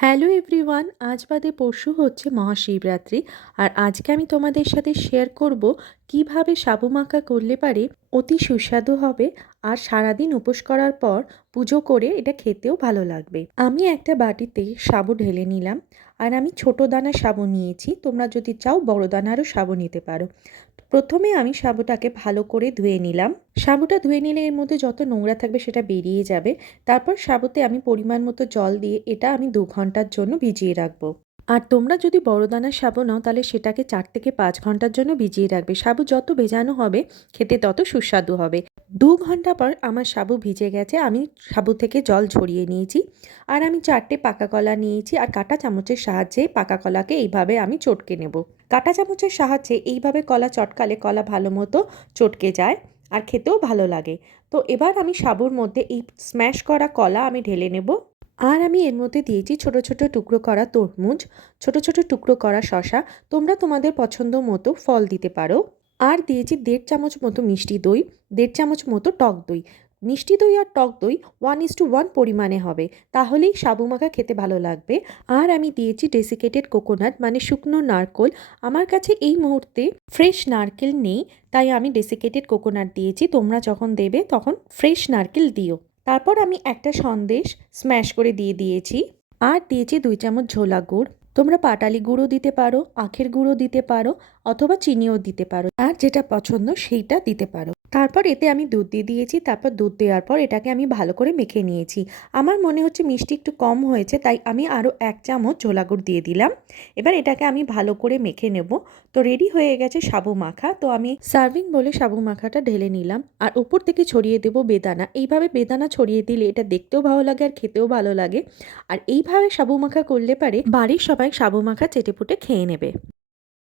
Hello everyone, আজ বাদে পরশু হচ্ছে মহাশিবরাত্রি। আর আজকে আমি তোমাদের সাথে শেয়ার করব কিভাবে সাবু মাখা করলে পারে অতি সুস্বাদু হবে আর সারাদিন উপোস করার পর পুজো করে এটা খেতেও ভালো লাগবে। আমি একটা বাটিতে সাবু ঢেলে নিলাম আর আমি ছোট দানা সাবু নিয়েছি, তোমরা যদি চাও বড় দানারও সাবু নিতে পারো। প্রথমে আমি সাবুটাকে ভালো করে ধুয়ে নিলাম। সাবুটা ধুয়ে নিলে এর মধ্যে যত নোংরা থাকবে সেটা বেরিয়ে যাবে। তারপর সাবুতে আমি পরিমাণ মতো জল দিয়ে এটা আমি 2 ঘন্টার জন্য ভিজিয়ে রাখবো। আর তোমরা যদি বড় দানার সাবু নাও তাহলে সেটাকে 4 থেকে 5 ঘন্টার জন্য ভিজিয়ে রাখবে। সাবু যত ভেজানো হবে খেতে তত সুস্বাদু হবে। 2 ঘন্টা পর আমার সাবু ভিজে গেছে, আমি সাবু থেকে জল ঝরিয়ে নিয়েছি। আর আমি 4টে পাকা কলা নিয়েছি আর কাঁটা চামচের সাহায্যে পাকা কলাকে এইভাবে আমি চটকে নেব। কাঁটা চামচের সাহায্যে এইভাবে কলা চটকালে কলা ভালো মতো চটকে যায় আর খেতেও ভালো লাগে। তো এবার আমি সাবুর মধ্যে এই স্ম্যাশ করা কলা আমি ঢেলে নেব। আর আমি এর মধ্যে দিয়েছি ছোট ছোট টুকরো করা তরমুজ, ছোট ছোট টুকরো করা শসা। তোমরা তোমাদের পছন্দ মতো ফল দিতে পারো। আর দিয়েছি 1.5 চামচ মতো মিষ্টি দই, 1.5 চামচ মতো টক দই। মিষ্টি দই আর টক দই 1:1 পরিমাণে হবে, তাহলেই সাবু মাখা খেতে ভালো লাগবে। আর আমি দিয়েছি ডেসিকেটেড কোকোনাট মানে শুকনো নারকেল। আমার কাছে এই মুহূর্তে ফ্রেশ নারকেল নেই, তাই আমি ডেসিকেটেড কোকোনাট দিয়েছি। তোমরা যখন দেবে তখন ফ্রেশ নারকেল দিও। তারপর আমি একটা সন্দেশ স্ম্যাশ করে দিয়ে দিয়েছি। আর দিয়েছি 2 চামচ ঝোলা গুড়। তোমরা পাটালি গুঁড়ো দিতে পারো, আখের গুঁড়ো দিতে পারো, অথবা চিনিও দিতে পারো, আর যেটা পছন্দ সেইটা দিতে পারো। তারপর এতে আমি দুধ দিয়ে দিয়েছি। তারপর দুধ দেওয়ার পর এটাকে আমি ভালো করে মেখে নিয়েছি। আমার মনে হচ্ছে মিষ্টি একটু কম হয়েছে, তাই আমি আরও 1 চামচ ঝোলা গুড় দিয়ে দিলাম। এবার এটাকে আমি ভালো করে মেখে নেব। তো রেডি হয়ে গেছে সাবু মাখা। তো আমি সার্ভিং বলে সাবু মাখাটা ঢেলে নিলাম আর উপর থেকে ছড়িয়ে দেব বেদানা। এইভাবে বেদানা ছড়িয়ে দিলে এটা দেখতেও ভালো লাগে আর খেতেও ভালো লাগে। আর এইভাবে সাবু মাখা করলে পারে বাড়ির সবাই সাবু মাখা চেটেপুটে খেয়ে নেবে।